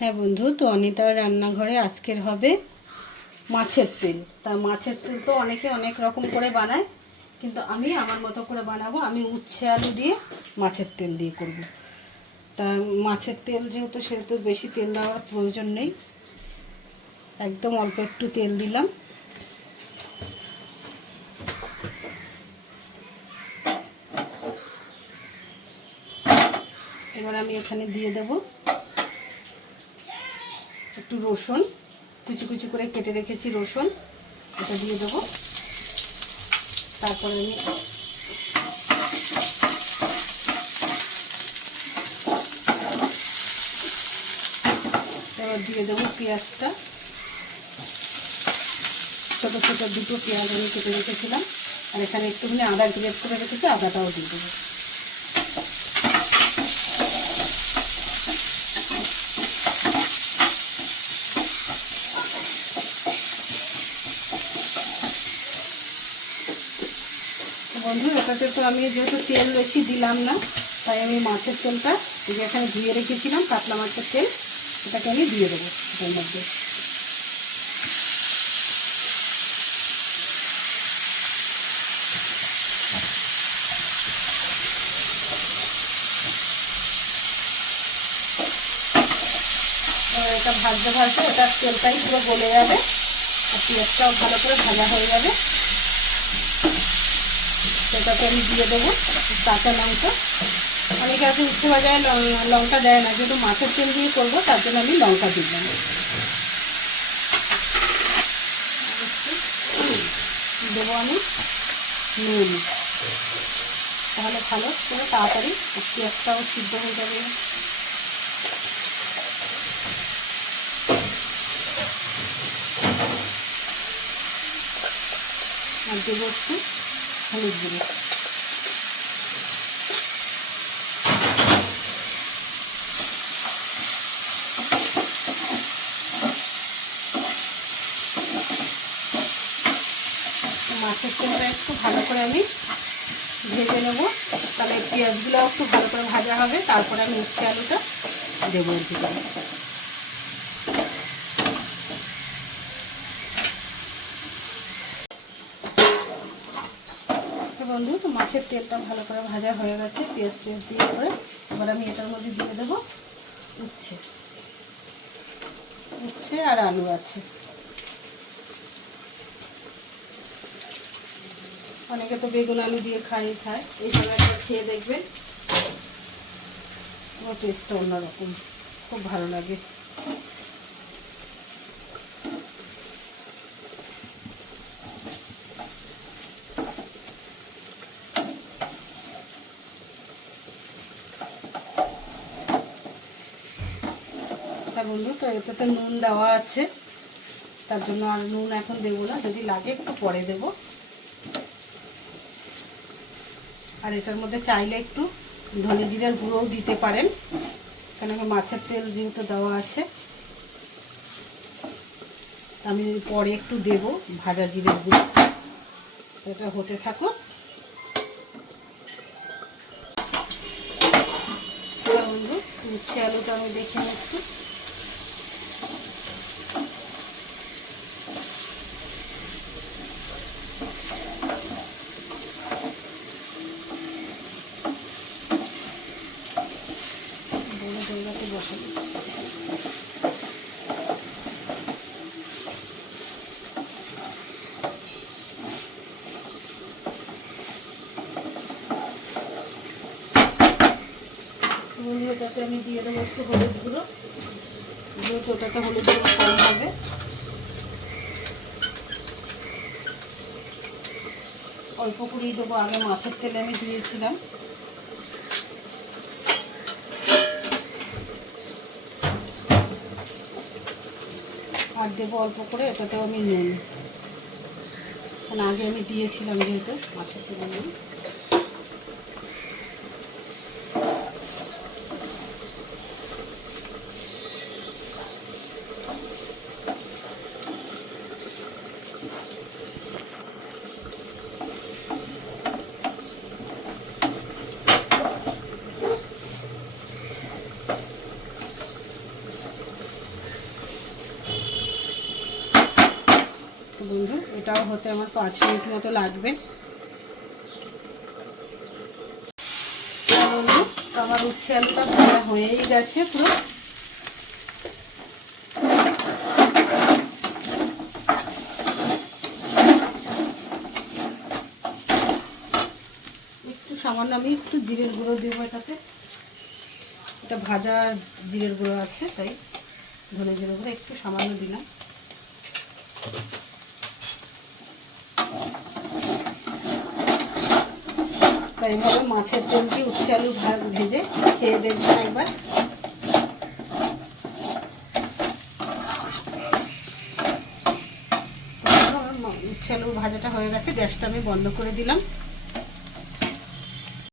হ্যাঁ বন্ধু, তো অনিতার রান্নাঘরে আজকের হবে মাছের তেল। তা মাছের তেল তো অনেকে অনেক রকম করে বানায়, কিন্তু আমি আমার মতো করে বানাবো। আমি উচ্ছে আলু দিয়ে মাছের তেল দিয়ে করব। তা মাছের তেল যেহেতু, সেহেতু বেশি তেল দেওয়ার প্রয়োজন নেই, একদম অল্প একটু তেল দিলাম। এবার আমি এখানে দিয়ে দেব একটু রসুন, কুচি কুচি করে কেটে রেখেছি রসুন, এটা দিয়ে দেবো। তারপরে আমি এবার দিয়ে দেবো পেঁয়াজটা। ছোটো ছোটো দুটো পেঁয়াজ আমি কেটে রেখেছিলাম, আর এখানে একটুখানি আদা গ্রেট করে রেখেছি, আদাটাও দিয়ে দেবো। বন্ধু, এটাতে তো আমি যেহেতু তেল বেশি দিলাম না, তাই আমি মাছের তেলটা যে এখানে ধুয়ে রেখেছিলাম, কাতলা মাছের তেল, এটাকে আমি দিয়ে দেবো এটার মধ্যে। এবার এটা ভাজতে ভাজতে এটার তেলটাই পুরো গলে যাবে, আর পেঁয়াজটাও ভালো করে ভাজা হয়ে যাবে। সেটাকে আমি দিয়ে দেবো কাঁচা লঙ্কা। অনেকে আছে উচ্ছে ভাজায় লঙ্কা দেয় না, যেহেতু মাছের তেল দিয়ে করবো তার জন্য আমি লঙ্কা দিলাম। দেবো আমি নুন, তাহলে ভালো করে তাড়াতাড়ি পেঁয়াজটাও সিদ্ধ হয়ে যাবে। আর দেবো একটু হলুদ গুঁড়ো। মাছের তেলটা একটু ভালো করে আমি ভেজে নেবো, তাহলে পেঁয়াজগুলো একটু ভালো করে ভাজা হবে। তারপরে আমি উচ্ছে আলুটা দেবো এর ভিতরে। বন্ধু, তো মাছের তেলটা ভালো করে ভাজা হয়ে গেছে পেঁয়াজ টেয়াজ দিয়ে করে। এবার আমি এটার মধ্যে দিয়ে দেবো উচ্ছে আর আলু আছে। অনেকে তো বেগুন আলু দিয়ে খায়, এই সময়টা খেয়ে দেখবেন, ওর টেস্টটা অন্যরকম, খুব ভালো লাগে। বন্ধু, তো এটাতে নুন দেওয়া আছে, তার জন্য আর নুন এখন দেবো না, যদি লাগে একটু পরে দেব। আর এটার মধ্যে চাইলে একটু ধনে জিরার গুঁড়োও দিতে পারেন, কেন মাছের তেল যেহেতু দেওয়া আছে। আমি পরে একটু দেব ভাজা জিরের গুঁড়ো। এটা হতে থাকুক। বন্ধু, উচ্ছে আলুটা আমি দেখে নিচ্ছি। জায়গাতে বসানো ওটাতে আমি দিয়ে দেবো একটু হলুদ গুঁড়ো, যেহেতু ওটাতে হলুদ গুঁড়ো কম হবে। অল্প করেই দেবো, আগে মাছের তেলে আমি দিয়েছিলাম। আর দেবো অল্প করে এটাতেও আমি নুন, কারণ আগে আমি দিয়েছিলাম যেহেতু মাছের তেলে নুন। তো বন্ধু এটাও হতে আমার 5 মিনিট মতো লাগবে। বন্ধু আমার উচ্ছে আলুটা ভাজা হয়েই গেছে পুরো। একটু সামান্য আমি একটু জিরের গুঁড়ো দেবো এটাতে, এটা ভাজা জিরের গুঁড়ো আছে তাই ধনে জিরে গুঁড়ো একটু সামান্য দিলাম। তাই এইভাবে মাছের তেল দিয়ে উচ্ছে আলু ভেজে খেয়ে দেখবেন একবার। উচ্ছে আলু ভাজাটা হয়ে গেছে, গ্যাসটা আমি বন্ধ করে দিলাম।